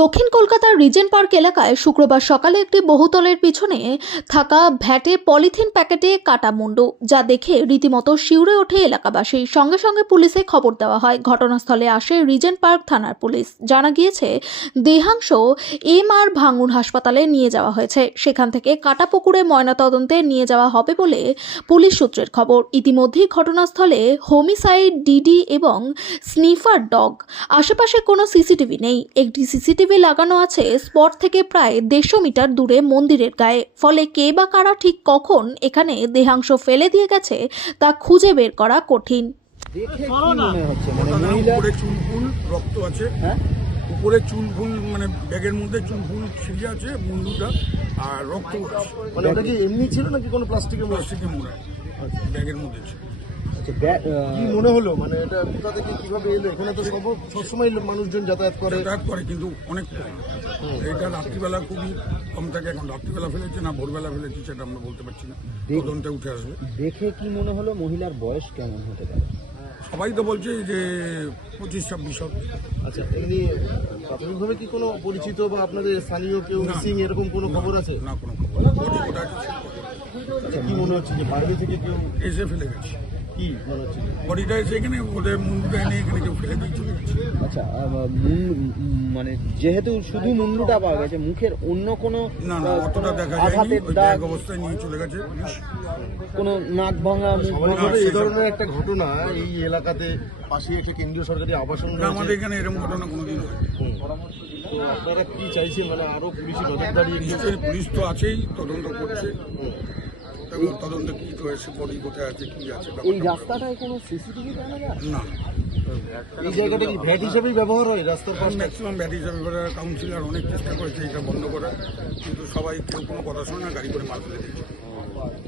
দক্ষিণ কলকাতার Regent park এলাকায় শুক্রবার সকালে একটি বহুতলের পিছনে থাকা ভ্যাটে পলিথিন প্যাকেটে কাটা মুন্ডু, যা দেখে রীতিমতো শিউরে ওঠে এলাকাবাসী। সঙ্গে সঙ্গে পুলিশে খবর দেওয়া হয়। ঘটনাস্থলে আসে রিজেন্ট পার্ক থানার পুলিশ। জানা গিয়েছে, দেহাংশ MR ভাঙুর হাসপাতালে নিয়ে যাওয়া হয়েছে। সেখান থেকে কাটাপুকুরে ময়নাতদন্তে নিয়ে যাওয়া হবে বলে পুলিশ সূত্রের খবর। ইতিমধ্যেই ঘটনাস্থলে হোমিসাইড ডিডি এবং স্নিফার ডগ। আশেপাশে কোনো সিসিটিভি নেই। একটি সিসিটিভি লাগানো আছে স্পট থেকে প্রায় 150 মিটার দূরে মন্দিরের গায়ে। ফলে কে বা কারা ঠিক কখন এখানে দেহাংশ ফেলে দিয়ে গেছে তা খুঁজে বের করা কঠিন। দেখে কি মনে হচ্ছে, মানে মহিলা উপরে চুল ফুল রক্ত আছে, হ্যাঁ উপরে চুল ফুল মানে ব্যাগের মধ্যে চুল ফুল ছিঁড়ে আছে মুন্ডুটা, আর রক্ত আছে। মানে ওটা কি এমনি ছিল নাকি কোনো প্লাস্টিকের মধ্যে? প্লাস্টিকের মোড়া ব্যাগের মধ্যে ছিল। আচ্ছা, কি মনে হলো, মানে এটা কোথা থেকে কিভাবে এলো? এখানে তো সবসময় মানুষজন যাতায়াত করে। যাতায়াত করে কিন্তু অনেক কম। এটা রাত্রিবেলা খুবই কম থাকে। এখন রাত্রিবেলা ফেলেছে না ভোরবেলা ফেলেছে সেটা আমরা বলতে পারছি না, তদন্তে উঠে আসবে। দেখে কি মনে হলো মহিলার বয়স কেমন হতে পারে? সবাই তো বলছে যে 25-26 হবে। আচ্ছা, এমনি প্রাথমিকভাবে কি কোনো পরিচিত বা আপনাদের স্থানীয় কেউ না। মিসিং এরকম কোনো খবর আছে? না, কোনো খবর বডি কোটা কি মনে হচ্ছে যে বাইরে থেকে কেউ এসে ফেলে গেছে। কি মনে হচ্ছে? বডিটা এসে এখানে ওদের মুন্ডুটা এনে এখানে কেউ ফেলে দিয়ে চলে গেছে। আচ্ছা, মানে যেহেতু শুধু মুন্ডুটা পাওয়া গেছে, মুখের অন্য কোনো না না, অতটা দেখা যায়নি। আঘাতের ওই দাগ, ব্যাগ অবস্থায় নিয়ে চলে গেছে পুলিশ। কোনো নাক ভাঙা, মুখ ভাঙা? স্বাভাবিকভাবে এই ধরনের একটা ঘটনা এই এলাকাতে পাশে একটা কেন্দ্রীয় সরকারি আবাসন না, রয়েছে। আমাদের এখানে এরকম ঘটনা কোনোদিন হয়নি। তো আপনারা কি চাইছেন, মানে আরো পুলিশি নজরদারি? নিশ্চয়ই পুলিশ তো আছেই, তদন্ত করছে। তারপর তদন্ত কি হয়েছে, বডি কোথায় আছে, কি আছে এই রাস্তাটায় কোনো সিসিটিভি ক্যামেরা? না। এই জায়গাটা কি ভ্যাট হিসেবেই ব্যবহার হয় রাস্তার পাশে? ম্যাক্সিমাম ব্যাটারি হিসাবে কাউন্সিলর অনেক চেষ্টা করেছে এটা বন্ধ করার, কিন্তু সবাই কেউ কোনো কথা শোনে না, গাড়ি করে মাল ফেলে দিয়েছে।